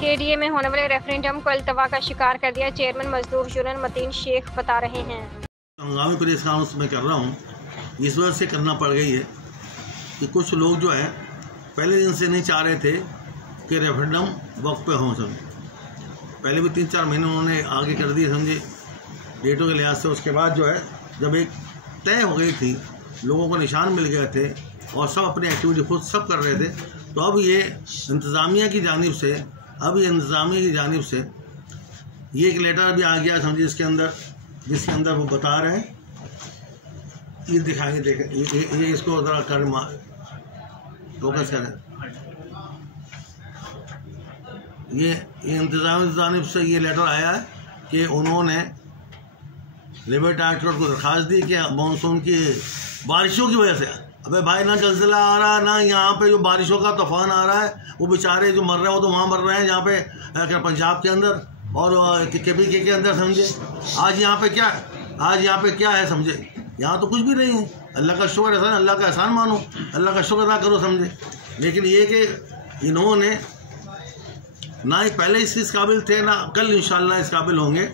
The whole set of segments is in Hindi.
केडीए में होने वाले रेफरेंडम को अल्तवा का शिकार कर दिया। चेयरमैन मजदूर यूनियन मतीन शेख बता रहे हैं। हंगामी प्रेस कॉन्फ्रेंस में कर रहा हूँ, इस वजह से करना पड़ गई है कि कुछ लोग जो है पहले दिन से नहीं चाह रहे थे कि रेफरेंडम वक्त पे हों। समझे पहले भी 3-4 महीने उन्होंने आगे कर दिए, समझे डेटों के लिहाज से। उसके बाद जो है जब एक तय हो गई थी, लोगों को निशान मिल गए थे और सब अपनी एक्टिविटी खुद सब कर रहे थे, तो अब ये इंतज़ामिया की जानिब से ये एक लेटर भी आ गया, समझिए जिसके अंदर वो बता रहे हैं, ये दिखाएंगे, देखें ये इसको ज़रा कर फोकस करें। ये इंतज़ामिया की जानिब से ये लेटर आया है कि उन्होंने लेबर ट्रांसपोर्ट को दरख्वास्त दी कि मानसून की बारिशों की वजह से, अबे भाई ना जलजिला आ रहा है, ना यहाँ पे जो बारिशों का तूफान आ रहा है, वो बेचारे जो मर रहे हैं वो तो वहाँ मर रहे हैं जहाँ पे क्या पंजाब के अंदर और KPK के अंदर, समझे। आज यहाँ पे क्या है, समझे, यहाँ तो कुछ भी नहीं है। अल्लाह का शुक्र है, अल्लाह का एहसान मानो, अल्लाह का शुक्र अदा करो, समझे। लेकिन ये कि इन्होंने ना ही पहले इस काबिल थे, ना कल इंशाल्लाह इस काबिल होंगे।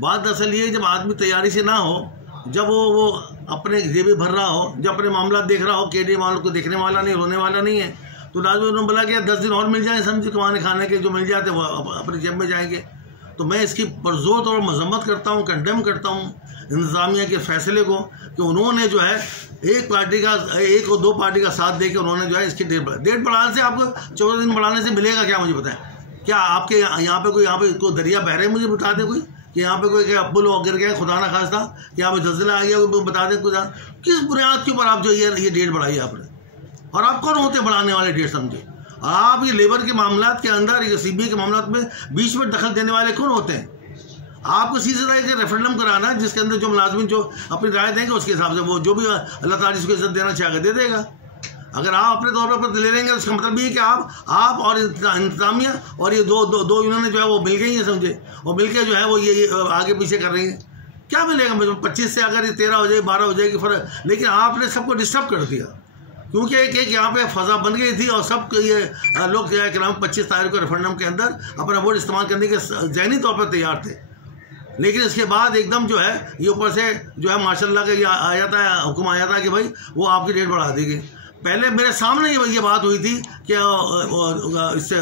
बात असल ये, जब आदमी तैयारी से ना हो, जब वो अपने जेबी भर रहा हो, जब अपने मामला देख रहा हो, केडी मामलों को देखने वाला नहीं, रोने वाला नहीं है, तो नाज़ उन्होंने बोला कि 10 दिन और मिल जाए, समझे, कमाने खाने के जो मिल जाते वो अपनी जेब में जाएंगे। तो मैं इसकी पुरजोर तौर पर मजम्मत करता हूँ, कंडेम करता हूँ इंतज़ामिया के फैसले को कि उन्होंने जो है एक और दो पार्टी का साथ दे के उन्होंने जो है इसकी डेट बढ़ाने से, आपको 14 दिन बढ़ाने से मिलेगा क्या, मुझे बताएं। क्या आपके यहाँ पे कोई दरिया बह रहे, मुझे बता दें कोई कि यहाँ पे कोई क्या पुल गिर गया, खुदा ना खास्ता, कि यहाँ पे जलजिला आ गया, बता दें कुछ। किस बुनियाद के ऊपर आप जो ये डेट बढ़ाई आपने, और आप कौन होते बढ़ाने वाले डेट, समझे। आप ये लेबर के मामलात के अंदर, ये CBI के मामलात में बीच में दखल देने वाले कौन होते हैं। आपको सीधे एक रेफरेंडम कराना है जिसके अंदर जो मुलाजमिन जो अपनी राय देंगे उसके हिसाब से वो जो भी अल्लाह ताला जिसको इज्जत देना चाहेगा दे देगा। अगर आप अपने तौर पर ले लेंगे, उसका मतलब ये है कि आप और इंतज़ामिया और ये दो यूनियन जो है वो मिल गई हैं, समझे, और मिलके जो है वो ये आगे पीछे कर रही हैं। क्या मिलेगा मुझे 25 से, अगर ये 13 हो जाएगी, 12 हो जाएगी फ़र्क, लेकिन आपने सबको डिस्टर्ब कर दिया, क्योंकि एक यहाँ पे फ़ज़ा बन गई थी और सब ये लोग क्या है कि 25 तारीख को रेफरेंडम के अंदर अपना वोट इस्तेमाल करने के ज़हनी तौर पर तैयार थे। लेकिन इसके बाद एकदम जो है ये ऊपर से जो है माशाल्लाह का ये आ जाता है, हुक्म आ जाता है कि भाई वो आपकी डेट बढ़ा दी गई। पहले मेरे सामने ये बात हुई थी कि इससे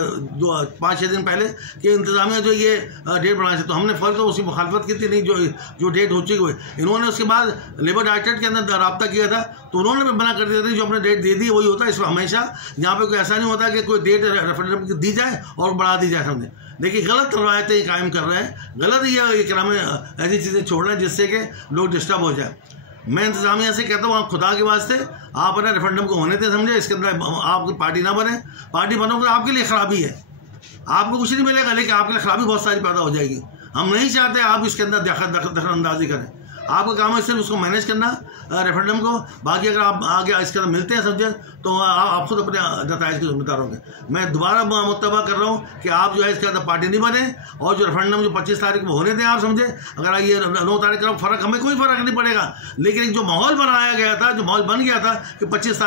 5-6 दिन पहले कि इंतज़ामिया जो ये डेट बढ़ाने से, तो हमने फर्क तो उसकी मुखालफत की थी, नहीं जो डेट हो चुकी हुई। इन्होंने उसके बाद लेबर डायरेक्टरेट के अंदर रब्ता किया था, तो उन्होंने भी मना कर दिया था, जो अपने डेट दे दी वही होता है। इसमें हमेशा यहाँ पे कोई ऐसा नहीं होता कि कोई डेट रेफरेंडम की दी जाए और बढ़ा दी जाए, समझे। देखिए गलत रवायतें कायम कर रहे हैं, गलत ये क्या नाम है, ऐसी चीज़ें छोड़ रहे हैं जिससे कि लोग डिस्टर्ब हो जाए। मैं इंतज़ामिया से कहता हूँ, आप खुदा के वास्ते आप अपना रेफरेंडम को होने थे, समझे। इसके अंदर आपकी पार्टी ना बने, पार्टी बनोगे तो आपके लिए ख़राबी है, आपको कुछ नहीं मिलेगा, लेकिन आपके लिए ख़राबी बहुत सारी पैदा हो जाएगी। हम नहीं चाहते आप इसके अंदर दखल अंदाजी करें। आपका काम है सिर्फ उसको मैनेज करना रेफरेंडम को। बाकी अगर आप आगे इसके अंदर मिलते हैं, समझे, तो आप खुद अपने नताइज के जिम्मेदार होंगे। मैं दोबारा मुतबा कर रहा हूँ कि आप जो है इसके अंदर पार्टी नहीं बने, और जो रेफरेंडम जो 25 तारीख को होने दें, आप समझे। अगर ये 9 तारीख का फ़र्क, हमें कोई फ़र्क नहीं पड़ेगा, लेकिन जो माहौल बनाया गया था, जो माहौल बन गया था कि 25